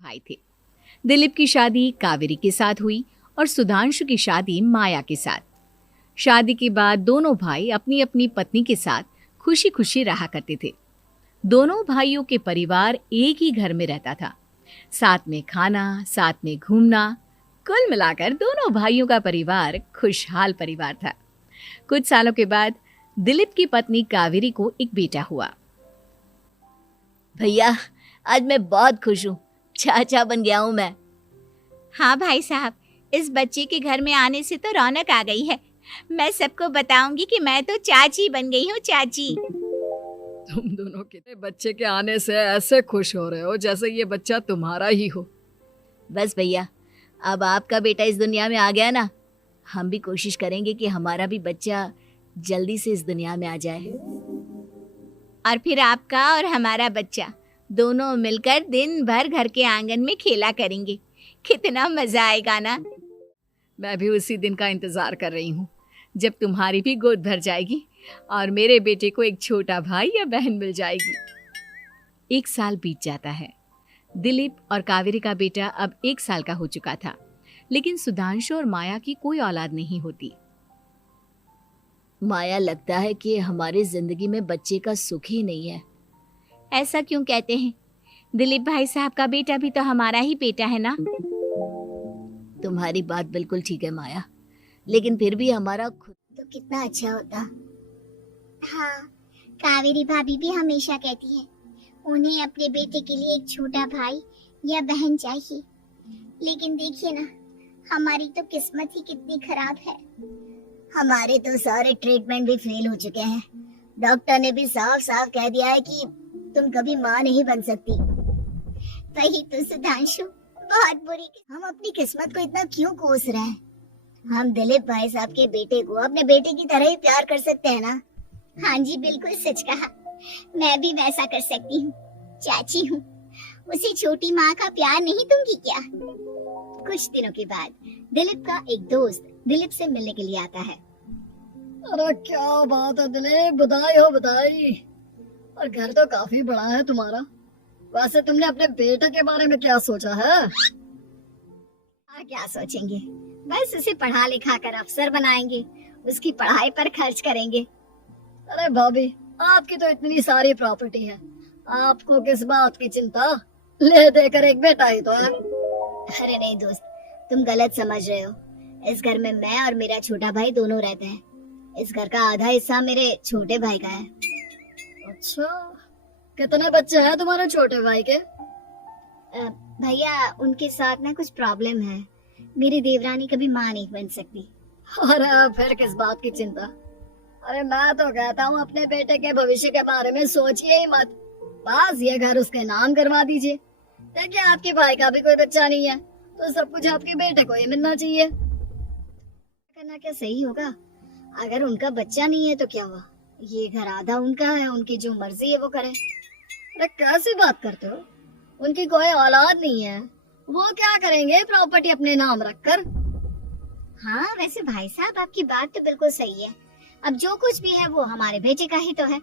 भाई थे। दिलीप की शादी कावेरी के साथ हुई और सुधांशु की शादी माया के साथ। शादी के बाद दोनों भाई अपनी अपनी पत्नी के साथ खुशी खुशी रहा करते थे। दोनों भाइयों के परिवार एक ही घर में रहता था, साथ में खाना, साथ में घूमना। कुल मिलाकर दोनों भाइयों का परिवार खुशहाल परिवार था। कुछ सालों के बाद दिलीप की पत्नी कावेरी को एक बेटा हुआ। भैया, आज मैं बहुत खुश हूँ। चाचा बन गया हूँ मैं। हाँ भाई साहब, इस बच्चे के घर में आने से तो रौनक आ गई है। मैं सबको बताऊंगी कि मैं तो चाची बन गई हूँ, चाची। तुम दोनों के बच्चे के आने से ऐसे खुश हो रहे हो जैसे ये बच्चा तुम्हारा ही हो। बस भैया, अब आपका बेटा इस दुनिया में आ गया ना, हम भी कोशिश करेंगे कि हमारा भी बच्चा जल्दी से इस दुनिया में आ जाए। और फिर आपका और हमारा बच्चा दोनों मिलकर दिन भर घर के आंगन में खेला करेंगे। कितना मजा आएगा ना। मैं भी उसी दिन का इंतजार कर रही हूँ जब तुम्हारी भी गोद भर जाएगी और मेरे बेटे को एक छोटा भाई या बहन मिल जाएगी। 1 साल बीत जाता है। दिलीप और कावेरी का बेटा अब 1 साल का हो चुका था, लेकिन सुधांशु और माया की कोई औलाद नहीं होती। माया, लगता है कि हमारी जिंदगी में बच्चे का सुख ही नहीं है। ऐसा क्यों कहते हैं? दिलीप भाई साहब का बेटा भी तो हमारा ही बेटा है ना। तुम्हारी बात बिल्कुल ठीक है माया, लेकिन फिर भी हमारा खुद तो कितना अच्छा होता। हाँ, कावेरी भाभी भी हमेशा कहती है उन्हें अपने बेटे के लिए एक छोटा भाई या बहन चाहिए। लेकिन देखिए ना, हमारी तो किस्मत ही कितनी खराब है। हमारे तो सारे ट्रीटमेंट भी फेल हो चुके हैं। डॉक्टर ने भी साफ साफ कह दिया है कि तुम कभी माँ नहीं बन सकती। वही तो सुधांशु, बहुत बुरी। हम अपनी किस्मत को इतना क्यों कोस रहे हैं? हम दिलीप भाई साहब के बेटे को अपने बेटे की तरह ही प्यार कर सकते हैं ना। हाँ जी, बिल्कुल सच कहा। मैं भी वैसा कर सकती हूँ। चाची हूँ, उसे छोटी माँ का प्यार नहीं दूंगी क्या? कुछ दिनों के बाद दिलीप का एक दोस्त दिलीप से मिलने के लिए आता है। अरे क्या बात है दिलीप, बधाई हो बधाई। और घर तो काफी बड़ा है तुम्हारा। वैसे तुमने अपने बेटे के बारे में क्या सोचा है? और क्या सोचेंगे, बस उसे पढ़ा लिखा कर अफसर बनाएंगे, उसकी पढ़ाई पर खर्च करेंगे। अरे भाभी, आपकी तो इतनी सारी प्रॉपर्टी है, आपको किस बात की चिंता? ले देकर एक बेटा ही तो है। अरे नहीं दोस्त, तुम गलत समझ रहे हो। इस घर में मैं और मेरा छोटा भाई दोनों रहते हैं। इस घर का आधा हिस्सा मेरे छोटे भाई का है। अच्छा, कितने बच्चे हैं तुम्हारे छोटे भाई के? भैया, उनके साथ ना कुछ प्रॉब्लम है। मेरी देवरानी कभी माँ नहीं बन सकती। अरे फिर किस बात की चिंता? अरे मैं तो कहता हूँ अपने बेटे के भविष्य के बारे में सोचिए ही मत। बस ये घर उसके नाम करवा दीजिए। देखिए, आपके भाई का भी कोई बच्चा नहीं है तो सब कुछ आपके बेटे को ही मिलना चाहिए। करना क्या सही होगा? अगर उनका बच्चा नहीं है तो क्या हुआ? ये घर आधा उनका है, उनकी जो मर्जी है वो करें। अरे कैसी बात करते हो? उनकी कोई औलाद नहीं है, वो क्या करेंगे प्रॉपर्टी अपने नाम रखकर? हाँ, वैसे भाई साहब आपकी बात तो बिल्कुल सही है। अब जो कुछ भी है वो हमारे बेटे का ही तो है।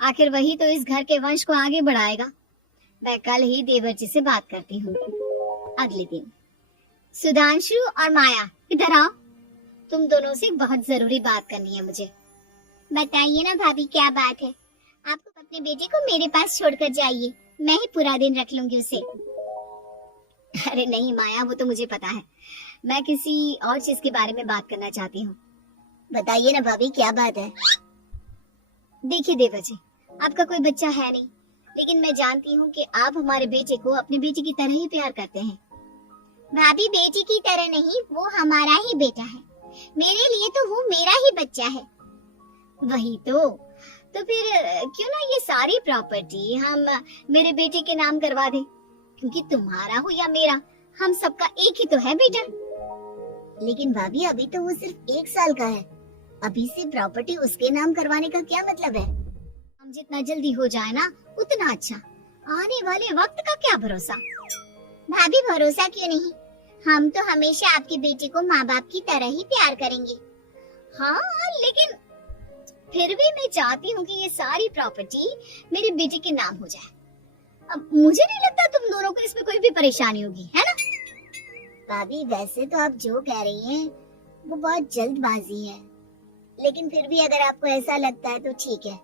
आखिर वही तो इस घर के वंश को आगे बढ़ाएगा। मैं कल ही देवर जी से बात करती हूँ। अगले दिन सुधांशु और माया, इधर आओ। तुम दोनों से बहुत जरूरी बात करनी है मुझे। बताइए ना भाभी, क्या बात है? आप अपने बेटे को मेरे पास छोड़कर जाइए, मैं ही पूरा दिन रख लूंगी उसे। अरे नहीं माया, वो तो मुझे पता है। मैं किसी और चीज के बारे में बात करना चाहती हूँ। बताइए ना भाभी, क्या बात है? देखिए देवर जी, आपका कोई बच्चा है नहीं, लेकिन मैं जानती हूँ कि आप हमारे बेटे को अपने बेटे की तरह ही प्यार करते हैं। भाभी, बेटी की तरह नहीं, वो हमारा ही बेटा है। मेरे लिए तो वो मेरा ही बच्चा है। वही तो फिर क्यों ना ये सारी प्रॉपर्टी हम मेरे बेटे के नाम करवा दें? क्योंकि तुम्हारा हो या मेरा, हम सबका एक ही तो है बेटा। लेकिन भाभी, अभी तो वो सिर्फ 1 साल का है। अभी से प्रॉपर्टी उसके नाम करवाने का क्या मतलब है? हम जितना जल्दी हो जाए ना उतना अच्छा। आने वाले वक्त का क्या भरोसा? भाभी, भरोसा क्यों नहीं, हम तो हमेशा आपके बेटे को माँ बाप की तरह ही प्यार करेंगे। हाँ, लेकिन फिर भी मैं चाहती हूँ कि ये सारी प्रॉपर्टी मेरे बेटे के नाम हो जाए। अब मुझे नहीं लगता तुम दोनों को इसमें कोई भी परेशानी होगी, है ना? भाभी वैसे तो आप जो कह रही हैं वो बहुत जल्दबाजी है, लेकिन फिर भी अगर आपको ऐसा लगता है तो ठीक है,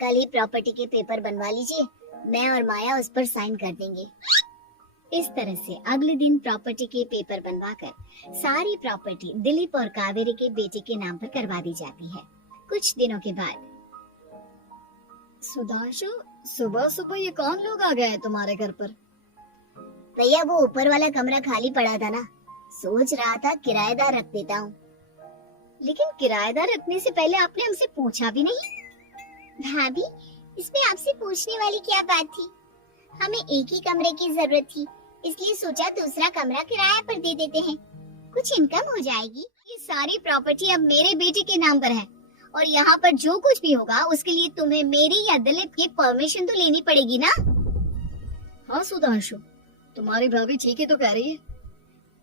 कल ही प्रॉपर्टी के पेपर बनवा लीजिए, मैं और माया उस पर साइन कर देंगे। इस तरह से अगले दिन प्रॉपर्टी के पेपर बनवाकर सारी प्रॉपर्टी दिलीप और कावेरी के बेटे के नाम पर करवा दी जाती है। कुछ दिनों के बाद सुधांशु, सुबह सुबह ये कौन लोग आ गए हैं तुम्हारे घर पर? भैया वो ऊपर वाला कमरा खाली पड़ा था ना, सोच रहा था किराएदार रख देता हूँ। लेकिन किराएदार रखने से पहले आपने हमसे पूछा भी नहीं। भाभी इसमें आपसे पूछने वाली क्या बात थी? हमें एक ही कमरे की जरूरत थी, इसलिए सोचा दूसरा कमरा किराए पर दे देते हैं, कुछ इनकम हो जाएगी। ये सारी प्रॉपर्टी अब मेरे बेटे के नाम पर है और यहाँ पर जो कुछ भी होगा उसके लिए तुम्हें मेरी या दिलीप की परमिशन तो लेनी पड़ेगी ना? हाँ सुधांशु, तुम्हारी भाभी ठीक ही तो कह रही है।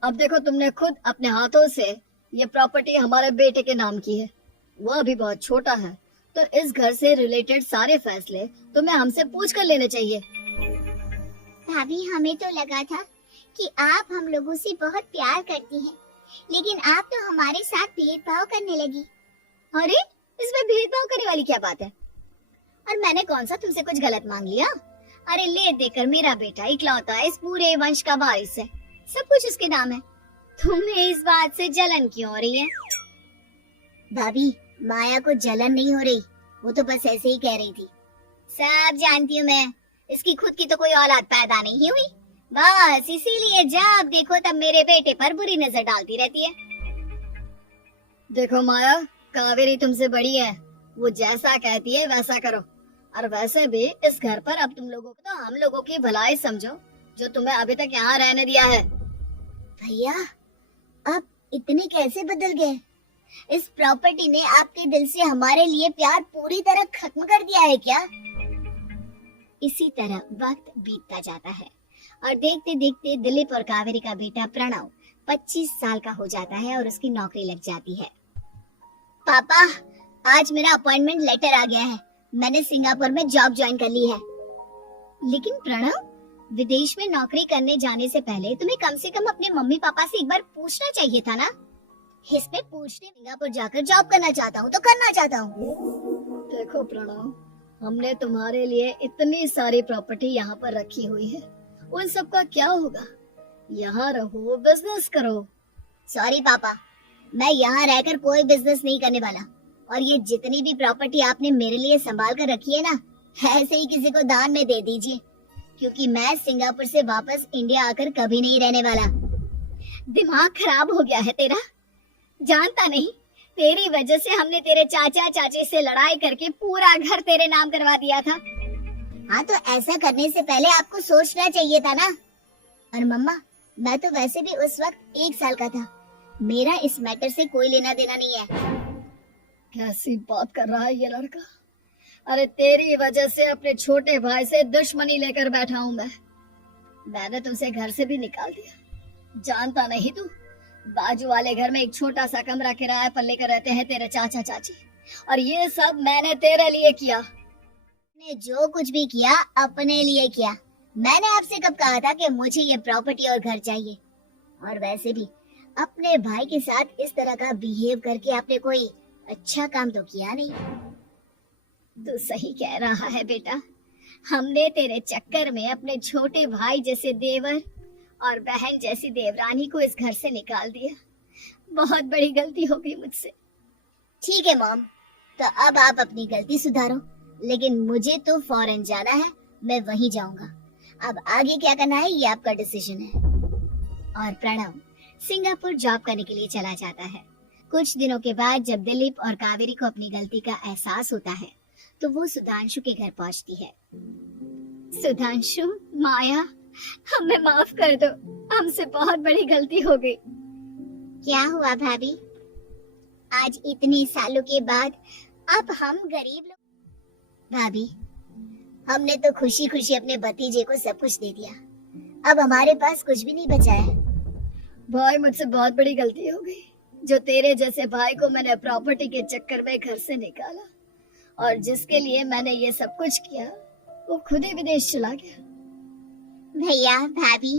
अब देखो, तुमने खुद अपने हाथों से ये प्रॉपर्टी हमारे बेटे के नाम की है, वह अभी बहुत छोटा है, तो इस घर से रिलेटेड सारे फैसले तुम्हें हमसे पूछ कर लेने चाहिए। भाभी हमें तो लगा था कि आप हम लोगों से बहुत प्यार करती हैं, लेकिन आप तो हमारे साथ भेदभाव करने लगी। अरे इसमें भेदभाव करने वाली क्या बात है? और मैंने कौन सा तुमसे कुछ गलत मांग लिया? अरे ले देकर मेरा बेटा इकलौता इस पूरे वंश का वारिस है, सब कुछ उसके नाम है। तुम्हें इस बात से जलन क्यों हो रही है? भाभी माया को जलन नहीं हो रही, वो तो बस ऐसे ही कह रही थी। सब जानती हूँ मैं, इसकी खुद की तो कोई औलाद पैदा नहीं हुई, बस इसीलिए जब देखो तब मेरे बेटे पर बुरी नजर डालती रहती है। देखो माया, कावेरी तुमसे बड़ी है, वो जैसा कहती है वैसा करो। और वैसे भी इस घर पर अब तुम लोगों को तो हम लोगों की भलाई समझो, जो तुम्हें अभी तक यहाँ रहने दिया है। भैया आप इतने कैसे बदल गए? इस प्रॉपर्टी ने आपके दिल से हमारे लिए प्यार पूरी तरह खत्म कर दिया है क्या? इसी तरह वक्त बीतता जाता है और देखते देखते दिलीप और कावेरी का बेटा प्रणव 25 साल का हो जाता है और उसकी नौकरी लग जाती है। पापा आज मेरा अपॉइंटमेंट लेटर आ गया है, मैंने सिंगापुर में जॉब ज्वाइन कर ली है। लेकिन प्रणव, विदेश में नौकरी करने जाने से पहले तुम्हें कम से कम अपने मम्मी पापा से एक बार पूछना चाहिए था ना। इसमें पूछने, सिंगापुर जाकर जॉब करना चाहता हूँ तो करना चाहता हूँ। देखो प्रणव, हमने तुम्हारे लिए इतनी सारी प्रॉपर्टी यहाँ पर रखी हुई है, उन सब का क्या होगा? यहाँ रहो, बिजनेस करो। सॉरी पापा, मैं यहाँ रहकर कोई बिजनेस नहीं करने वाला, और ये जितनी भी प्रॉपर्टी आपने मेरे लिए संभाल कर रखी है ना, ऐसे ही किसी को दान में दे दीजिए, क्योंकि मैं सिंगापुर से वापस इंडिया आकर कभी नहीं रहने वाला। दिमाग खराब हो गया है तेरा? जानता नहीं, तेरी वजह से हमने तेरे चाचा चाची से लड़ाई करके पूरा घर तेरे नाम करवा दिया था। हाँ तो ऐसा करने से पहले आपको सोचना चाहिए था ना। और मम्मा, मैं तो वैसे भी उस वक्त 1 साल का था, मेरा इस मैटर से कोई लेना देना नहीं है। कैसी बात कर रहा है ये लड़का? अरे तेरी वजह से अपने छोटे भाई से दुश्मनी लेकर बैठा हूँ मैंने तुमसे घर से भी निकाल दिया। जानता नहीं तू, बाजू वाले घर में एक छोटा सा कमरा किराए पर लेकर रहते हैं तेरे चाचा चाची, और ये सब मैंने तेरे लिए किया। ने जो कुछ भी किया अपने लिए किया। मैंने आपसे कब कहा था कि मुझे ये प्रॉपर्टी और घर चाहिए? और वैसे भी अपने भाई के साथ इस तरह का बिहेव करके आपने कोई अच्छा काम तो किया नहीं। तू सही कह रहा है बेटा, हमने तेरे चक्कर में अपने छोटे भाई जैसे देवर और बहन जैसी देवरानी को इस घर से निकाल दिया। बहुत बड़ी गलती हो गई मुझसे। ठीक है मॉम, तो अब आप अपनी गलती सुधारो, लेकिन मुझे तो फौरन जाना है, मैं वहीं जाऊंगा। अब आगे क्या करना है ये आपका डिसीजन है। और प्रणव सिंगापुर जॉब करने के लिए चला जाता है। कुछ दिनों के बाद जब दिलीप और कावेरी को अपनी गलती का एहसास होता है तो वो सुधांशु के घर पहुंचती है। सुधांशु, माया, हमें माफ कर दो, हमसे बहुत बड़ी गलती हो गई। क्या हुआ भाभी? आज इतने सालों के बाद अब हम गरीब लोग। भाभी, हमने तो खुशी खुशी अपने भतीजे को सब कुछ दे दिया, अब हमारे पास कुछ भी नहीं बचा है। भाई, मुझसे बहुत बड़ी गलती हो गई, जो तेरे जैसे भाई को मैंने प्रॉपर्टी के चक्कर में घर से निकाला, और जिसके लिए मैंने ये सब कुछ किया वो खुद ही विदेश चला गया। भैया भाभी,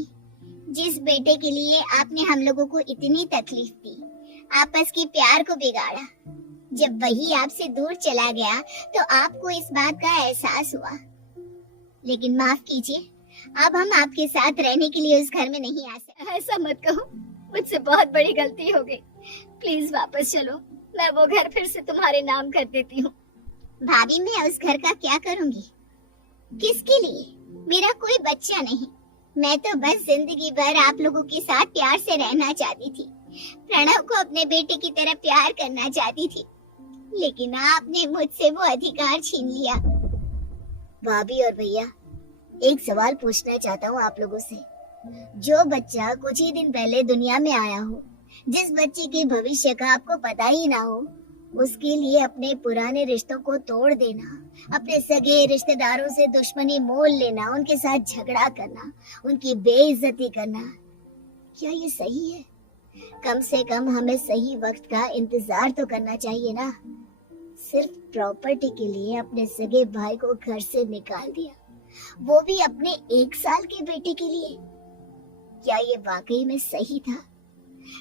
जिस बेटे के लिए आपने हम लोगों को इतनी तकलीफ दी, आपस के प्यार को बिगाड़ा, जब वही आपसे दूर चला गया तो आपको इस बात का एहसास हुआ। लेकिन माफ कीजिए, अब हम आपके साथ रहने के लिए उस घर में नहीं आ सकते। ऐसा मत कहो, मुझसे बहुत बड़ी गलती हो गई। प्लीज वापस चलो, मैं वो घर फिर से तुम्हारे नाम कर देती हूँ। भाभी, मैं उस घर का क्या करूंगी? किसके लिए? मेरा कोई बच्चा नहीं। मैं तो बस जिंदगी भर आप लोगों के साथ प्यार से रहना चाहती थी। प्रणव को अपने बेटे की तरह प्यार करना चाहती थी, लेकिन आपने मुझसे वो अधिकार छीन लिया। भाभी और भैया, एक सवाल पूछना चाहता हूँ आप लोगों से। जो बच्चा कुछ ही दिन पहले दुनिया में आया हो, जिस बच्चे के भविष्य का आपको पता ही ना हो, उसके लिए अपने पुराने रिश्तों को तोड़ देना, अपने सगे रिश्तेदारों से दुश्मनी मोल लेना, उनके साथ झगड़ा करना, उनकी बेइज्जती करना, क्या ये सही है? कम से कम हमें सही वक्त का इंतजार तो करना चाहिए ना। सिर्फ प्रॉपर्टी के लिए अपने सगे भाई को घर से निकाल दिया, वो भी अपने 1 साल के बेटे के लिए। क्या ये वाकई में सही था?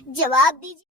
जवाब दीजिए।